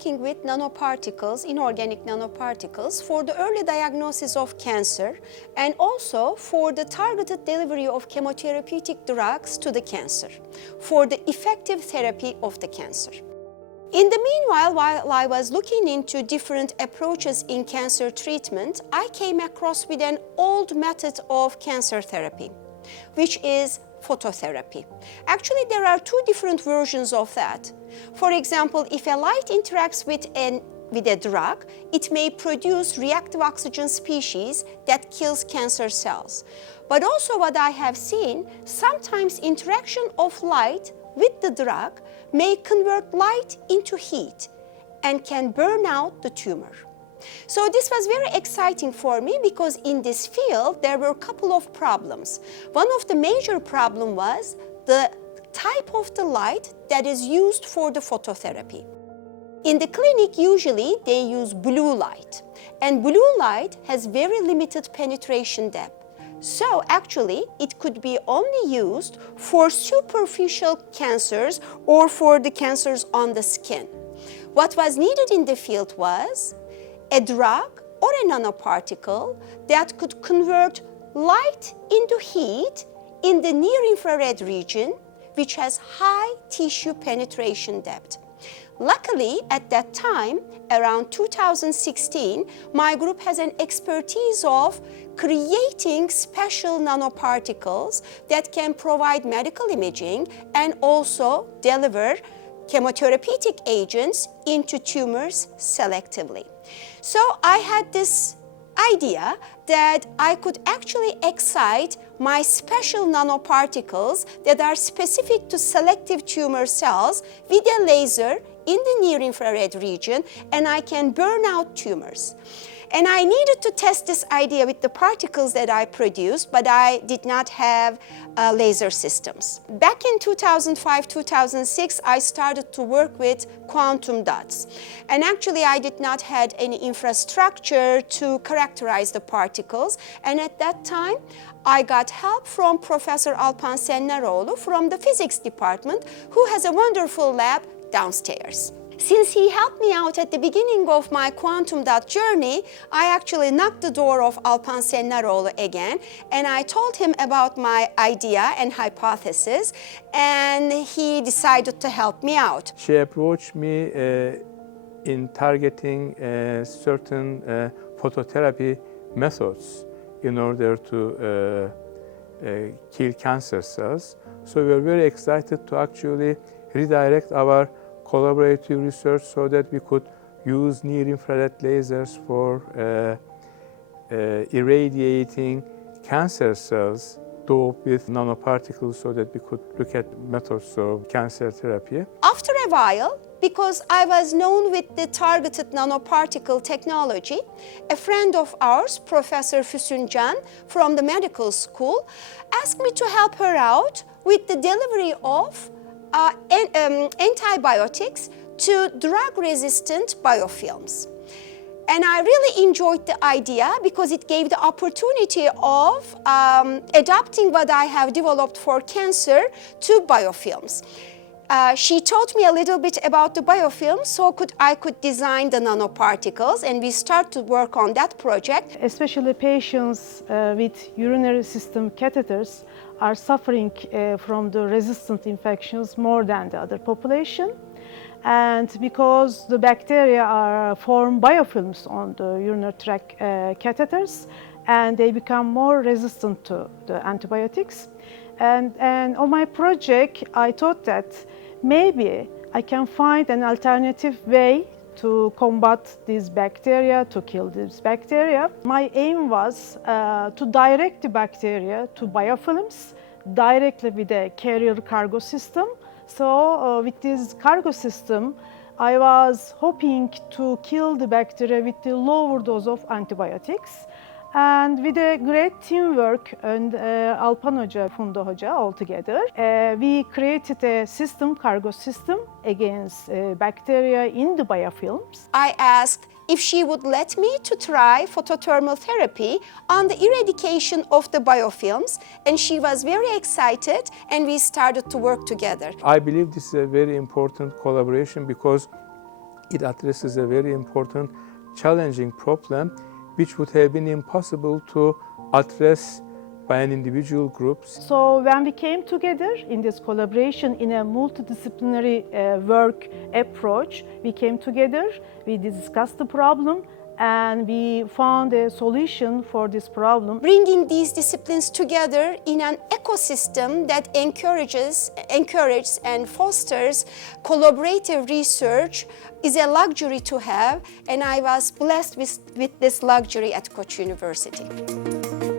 working with nanoparticles, inorganic nanoparticles, for the early diagnosis of cancer and also for the targeted delivery of chemotherapeutic drugs to the cancer, for the effective therapy of the cancer. In the meanwhile, while I was looking into different approaches in cancer treatment, I came across with an old method of cancer therapy, which is phototherapy. Actually, there are two different versions of that. For example, if a light interacts with a drug, it may produce reactive oxygen species that kills cancer cells. But also what I have seen, sometimes interaction of light with the drug may convert light into heat and can burn out the tumor. So this was very exciting for me because in this field there were a couple of problems. One of the major problems was the type of the light that is used for the phototherapy. In the clinic, usually they use blue light, and blue light has very limited penetration depth. So actually, it could be only used for superficial cancers or for the cancers on the skin. What was needed in the field was a drug or a nanoparticle that could convert light into heat in the near-infrared region, which has high tissue penetration depth. Luckily, at that time, around 2016, my group has an expertise of creating special nanoparticles that can provide medical imaging and also deliver chemotherapeutic agents into tumors selectively. So I had this idea that I could actually excite my special nanoparticles that are specific to selective tumor cells with a laser in the near-infrared region, and I can burn out tumors. And I needed to test this idea with the particles that I produced, but I did not have laser systems. Back in 2005-2006, I started to work with quantum dots. And actually, I did not have any infrastructure to characterize the particles. And at that time, I got help from Professor Alphan Sennaroğlu from the physics department, who has a wonderful lab downstairs. Since he helped me out at the beginning of my quantum dot journey, I actually knocked the door of Alphan Sennaroğlu again, and I told him about my idea and hypothesis, and he decided to help me out. She approached me in targeting certain phototherapy methods in order to kill cancer cells. So we were very excited to actually redirect our collaborative research so that we could use near-infrared lasers for irradiating cancer cells doped with nanoparticles so that we could look at methods of cancer therapy. After a while, because I was known with the targeted nanoparticle technology, a friend of ours, Professor Füsun Can from the medical school, asked me to help her out with the delivery of antibiotics to drug-resistant biofilms. And I really enjoyed the idea because it gave the opportunity of adapting what I have developed for cancer to biofilms. She taught me a little bit about the biofilms so I could design the nanoparticles, and we start to work on that project. Especially patients with urinary system catheters are suffering from the resistant infections more than the other population. And because the bacteria form biofilms on the urinary tract catheters, and they become more resistant to the antibiotics. And on my project, I thought that maybe I can find an alternative way to combat these bacteria, to kill these bacteria. My aim was to direct the bacteria to biofilms directly with a carrier cargo system. So with this cargo system, I was hoping to kill the bacteria with the lower dose of antibiotics. And with a great teamwork and Alphan Hoca, Funda Hoca all together, we created a system, cargo system against bacteria in the biofilms. I asked if she would let me to try photothermal therapy on the eradication of the biofilms, and she was very excited, and we started to work together. I believe this is a very important collaboration because it addresses a very important, challenging problem which would have been impossible to address by an individual group. So when we came together in this collaboration in a multidisciplinary work approach, we came together, we discussed the problem, and we found a solution for this problem. Bringing these disciplines together in an ecosystem that encourages and fosters collaborative research is a luxury to have, and I was blessed with this luxury at Koç University.